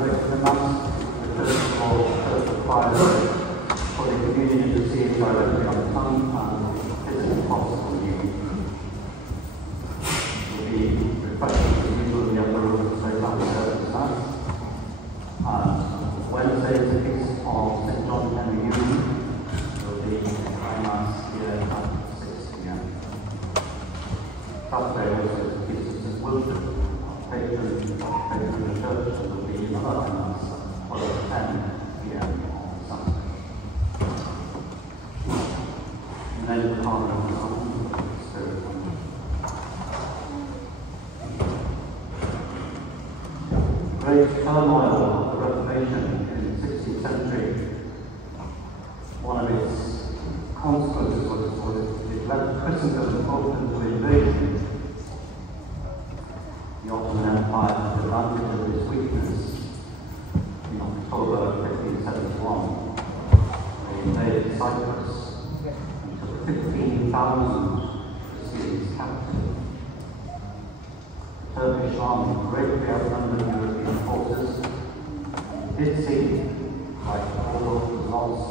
celebrating the Mass, the Church of requires for the communion to receive directly on the tongue and is an impossible union. Will be reflected as usual in the upper room straight after service Mass. And Wednesday is the feast of St. John Henry Newman. There will be high Mass here at 6 p.m. Saturday also is the feast of St. Wilfrid, patron of the church, and there will be another high Mass at 10 p.m. on Saturday. And then the Father and the Son and the Spirit. Great turmoil of the Reformation in the 16th century, one of its consequences was it left Christendom open to invasion. The Ottoman Empire took advantage of this weakness. In October 1571, they invaded Cyprus and took 15,000 Christians captive. The Turkish army greatly outnumbered European forces. It did seem like all hope was lost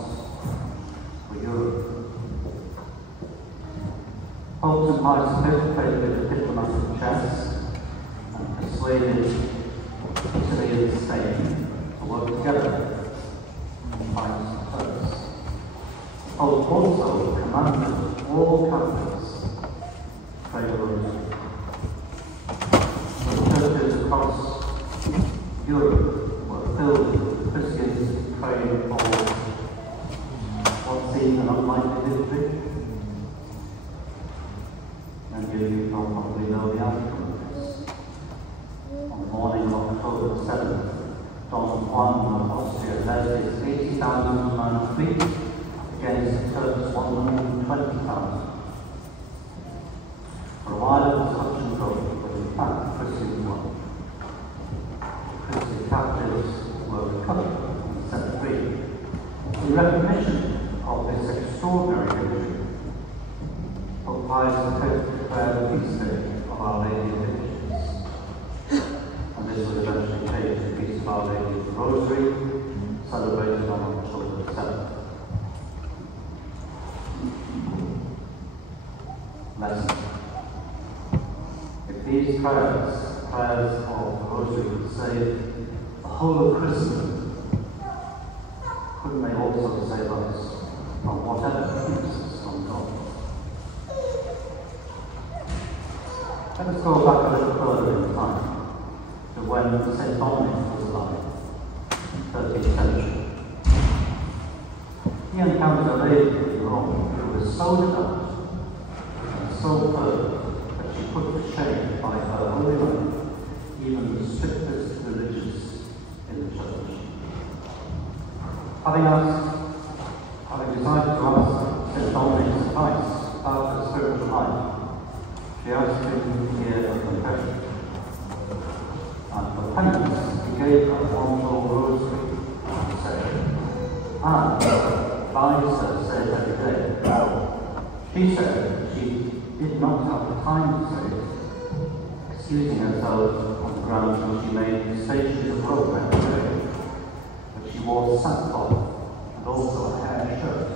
for Europe. Pope St. Pius V played a bit of diplomatic chess and persuaded Italy and Spain to work together in fight the Turks. The Pope also commanded all Catholics to pray the Rosary. Churches across Europe were filled with Christians praying for what seemed an unlikely victory. And you probably know the outcome of this. On the morning of October 7th, Don Juan of Austria led his 80,000-man fleet against the Turks' 120,000. For a while it was touch and go, but in fact Christians won. Christian captives were recovered and set free. In recognition of this extraordinary victory, Pope Pius V declared a feast day of Our Lady of Victories. And this was eventually changed to the Feast of Our Lady of the Rosary, celebrated on October 7th. Lesson. If these prayers of the Rosary could save the whole of Christendom, couldn't they also save us from whatever keeps us from God? Let us go back a little further in time to when St. Dominic was alive, in the 13th century. He encountered a lady in Rome who was so devout and so fervent that she put to shame by her holy life even the strictest religious in the church. Having decided to ask St. Dominic's advice about her spiritual life, she asked him to hear a confession. And for penance, he gave her one whole rosary and said, "And advised her to say it every day." She said she did not have the time to say it, excusing herself on the grounds that she made stations of rope every day, but she wore sackcloth and also a hair shirt.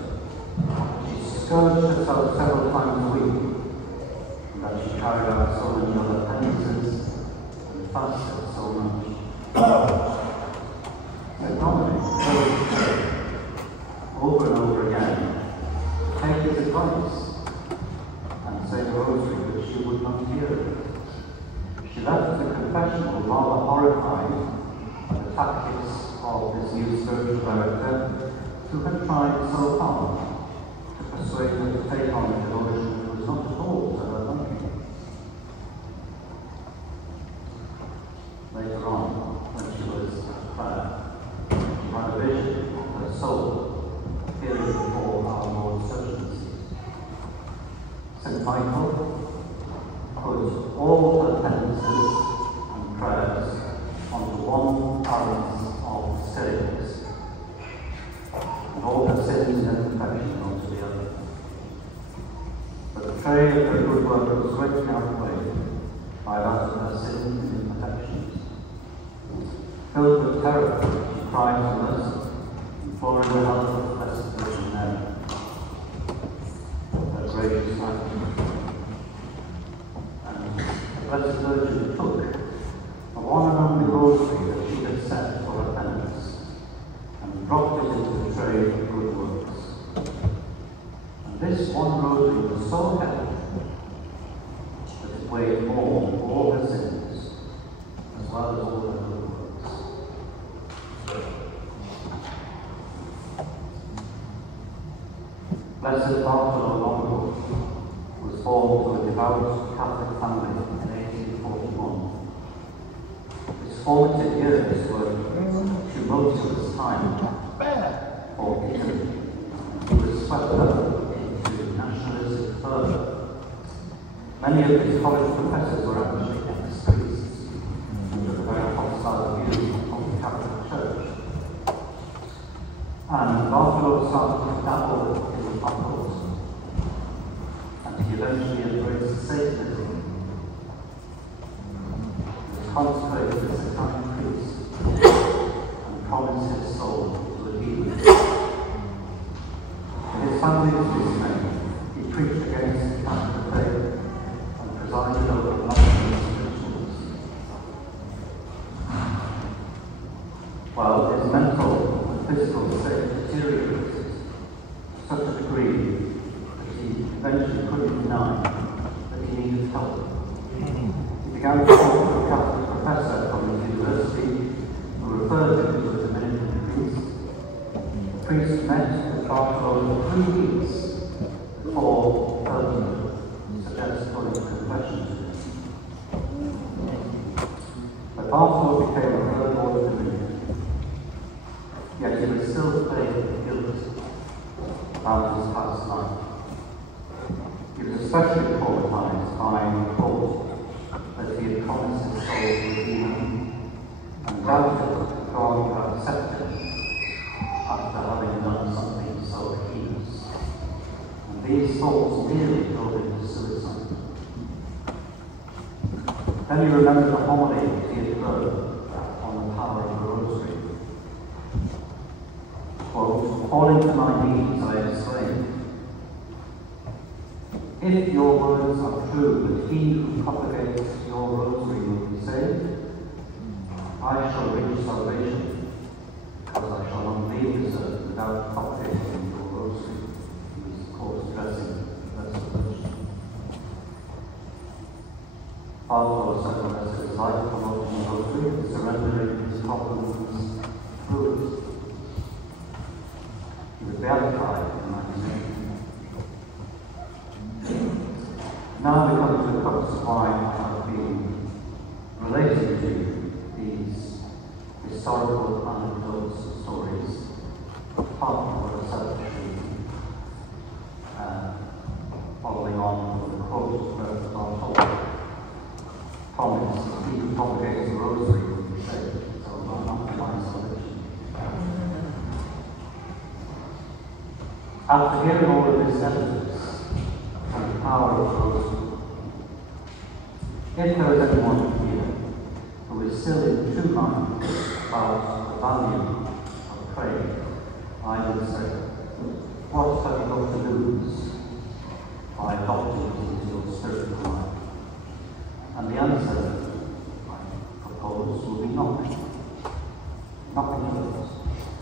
She scourged herself several times a week, and that she carried out so many other penances and fasted so much. St. Dominic urged over and over again to take his advice and say the Rosary, but she would not hear it. She left the confessional rather horrified at the tactics of this new spiritual director, who had tried so hard to persuade her to take on a devotion that was not at all to her liking. Later on, when she was at prayer, she had a vision of her soul appearing before our Lord's judgment seat. St. Michael put all her penances and prayers onto one balance of scales, and all her sins and imperfections onto the other. But the tray of her good work was greatly outweighed by that of her sins and imperfections. Filled with terror, she cried for mercy, imploring the help of the Blessed Virgin Mary. Her gracious life. And the Blessed Virgin took the one and only rosary that she had set for her penance and dropped it into the tray of good works. And this one rosary was so heavy that it weighed more than all her sins, as well as all her good works. Blessed Bartolomeo was born to a devout Catholic family in 1841. His formative years were a tumultuous time for Italy. He was swept up into nationalistic fervour. Many of his college professors were actually ex-priests and took a very hostile view of the Catholic Church. And Bartolo started to dabble in the occult, and he eventually embraced Satanism. He was consecrated as a kind priest and promised his soul to the demon. To his family's dismay, he preached against the Catholic faith and presided over blasphemous rituals. While his mental and physical state deteriorated to such a degree that he eventually couldn't deny that he needed help. He began to talk to a Catholic professor from the university who referred him to a Dominican priest. The priest met with Bartolo for 3 weeks before Ferdinand suggested going to confession to him. But Bartolo became a third order Dominican, yet he was still plagued with guilt about his past life. He was especially traumatized by the thought that he had promised his soul to the demon and doubted that God would accept him after having done something so heinous. And these thoughts nearly drove him to suicide. Then he remembered the homily that he had heard on the power of the Rosary. Quote, "Falling to my knees, I exclaimed, if your words are true that he who propagates your rosary will be saved, I shall reach salvation, because I shall not leave this earth without propagating your rosary." He was, of course, addressing the Blessed Virgin. Bartolo said the rest of his life promoting the rosary and surrendering his problems through it. He was beatified in 1980. Now we come to the crux of why I've been relating to you these historical anecdotes and stories, apart from what I said following on from the quote where Bartolo promised that he who propagates the rosary will be saved, so not my salvation. After hearing all of this evidence and the power of the rosary, if there is anyone here who is still in two minds about the value of praying, I would say, what have you got to lose by adopting it into your spiritual life? And the answer, I propose, will be nothing. Nothing else.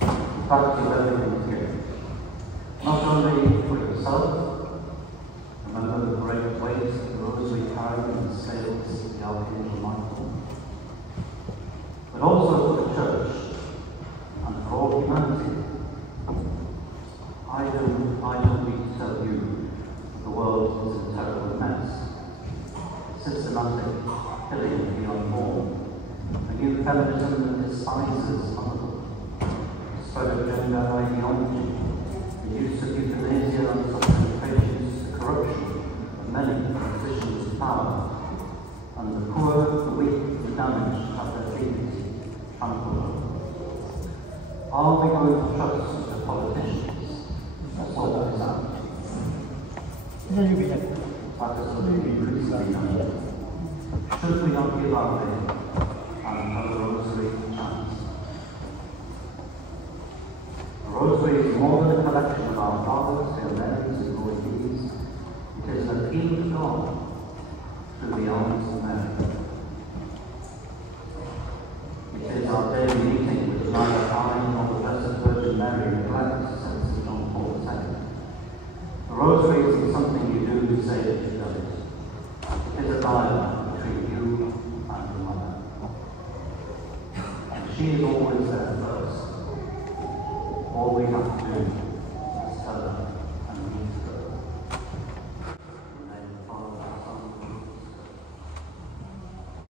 In fact, you've everything to give. Not only for yourself, remember the great weight of the rosary carried in the scales of the Archangel Michael, but also for the Church and for all humanity. I don't need to tell you that the world is a terrible mess. Systematic killing of the unborn, a new feminism that despises motherhood, the spread of gender ideology, the use of euthanasia and such patients, the corruption of many positions of power, and the poor, the weak, the damaged have their dignity trampled on. Are we going to trust the politicians to sort this out? That is what we increasingly know. Should we not give our faith and have a rosary chance? Rosary is more than a collection of our Fathers, Hail Marys, and Glory Bees. It is an appeal to God through the arms of Mary. It is our daily meeting with neither I nor the Blessed Virgin Mary neglect, says St. John Paul II. The Rosary isn't something you do to say that you've done it. It is a dialogue between you and the Mother. And she is always there first. All we have to do